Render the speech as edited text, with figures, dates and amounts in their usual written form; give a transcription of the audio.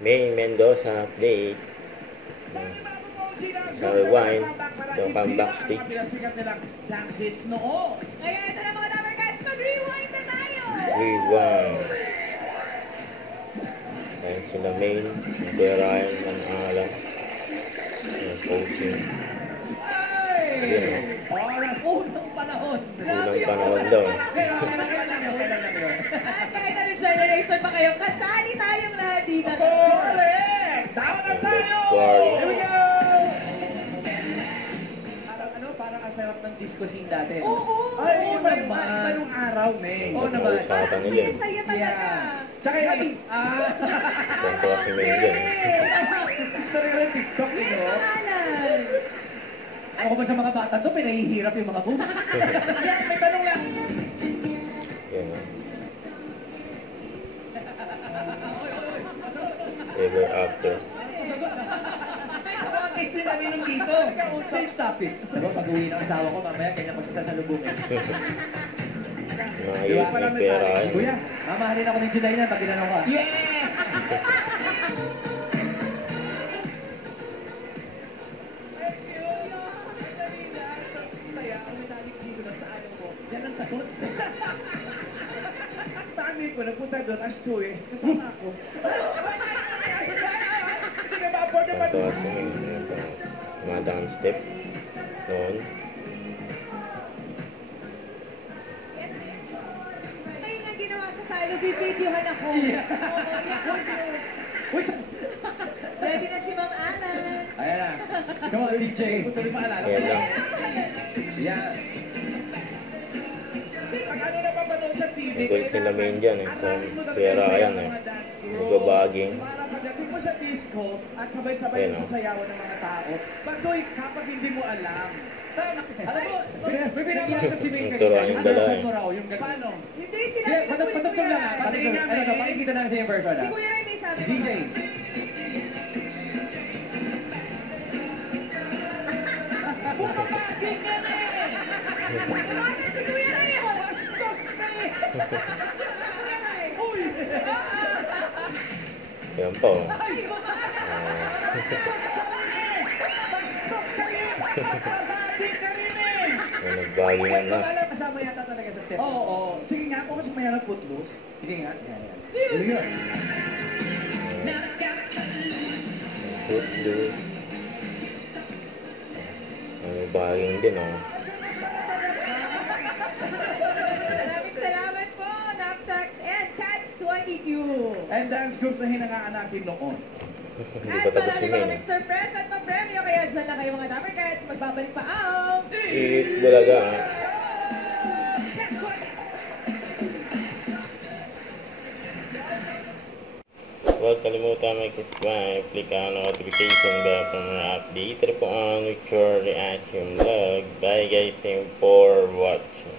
May Mendoza update. Sa Rewind, yung comeback stage. Kaya ito na mga Dapper Cats, mag-rewind na tayo! Rewind. Ayan sila Main, yung Kuya Ryan, Alan, yung posing. Yun, Unang panahon. unang panahon daw. At kahit ano generation pa kayo, kasali tayong lahat dito. Correct! Tama na tayo! Here we go! Parang ang sarap ng disco scene dati. Oo! Ay, Oo iba naman. nung araw, May. Oo naman. Usapan nila eh. Saya talaga. Tsaka yung Kwento kasi Main dyan. gusto rin yung TikTok, Yes, no? pangalan. Ako ba sa mga bata to, pinahihirap yung mga boobs? Yan, may tanong lang. Yan o. Ever after. Ako ang guest din namin nung dito. Same topic. Diba, pag-uwi ng asawa ko, mamaya kanya pagsasalubungin. Mga youth, may pera yan. Kuya, mamahalin ako ng July na pag tinanong ka. Yeah! Yan ang sagot. Tami ko, nagpunta doon as tourist. Kasama ako. Hindi ka ba-afford naman? Kwento kasi Main. Mga dance step. Noon. Kayo nga ginawa sa silo, bibidyohan ako. Oo, Uy, ready na si Ma'am Alan. ayan na. Ikaw ang DJ. Tuloy maalala. Kaya lang. Yan. Pag ano na papanood sa TV, Yung gold nila Main dyan eh. So, Kuya Ryan eh. Magbabaging. Para pagdating mo sa disco at sabay-sabay Ayan, yung oh. sasayawan ng mga tao, pagdoy kapag hindi mo alam. Alam mo, may binabago si May Turuan yung dala eh. mo raw, yung ganun. Paano? Hindi, sinabi na po ni Patugtog Kuya lang ha. Ray. Pakikita namin sa yung version Si ha. Kuya Ray may sabi DJ. Bumabaging ka na eh! Ano si Kuya Ray? Bastos na eh! Kuya Ray. Uy! Yan po. Ay, Bastos ka rin! Babaging ka rin eh! May nagbagingan na. Alam, kasama yata talaga sa step. Oo. Sige nga, kung kasi mayroon footloose. Sige nga. Yan, yan. Sige nga. Footloose. May nagbagingan din oh. Maraming salamat po, Knapsacks and Cats 22. And dance groups na hinangaan natin noon. Hindi At pa tapos si marami Main pa eh. kaming surprise at pa-premyo, kaya dyan lang kayo mga Dapper Cats. Magbabalik pa out. Eat bulaga ah. Huwag kalimutan mag-subscribe, click ang notification bell para mga update po on with your reaction vlog. Bye guys, thank you for watching.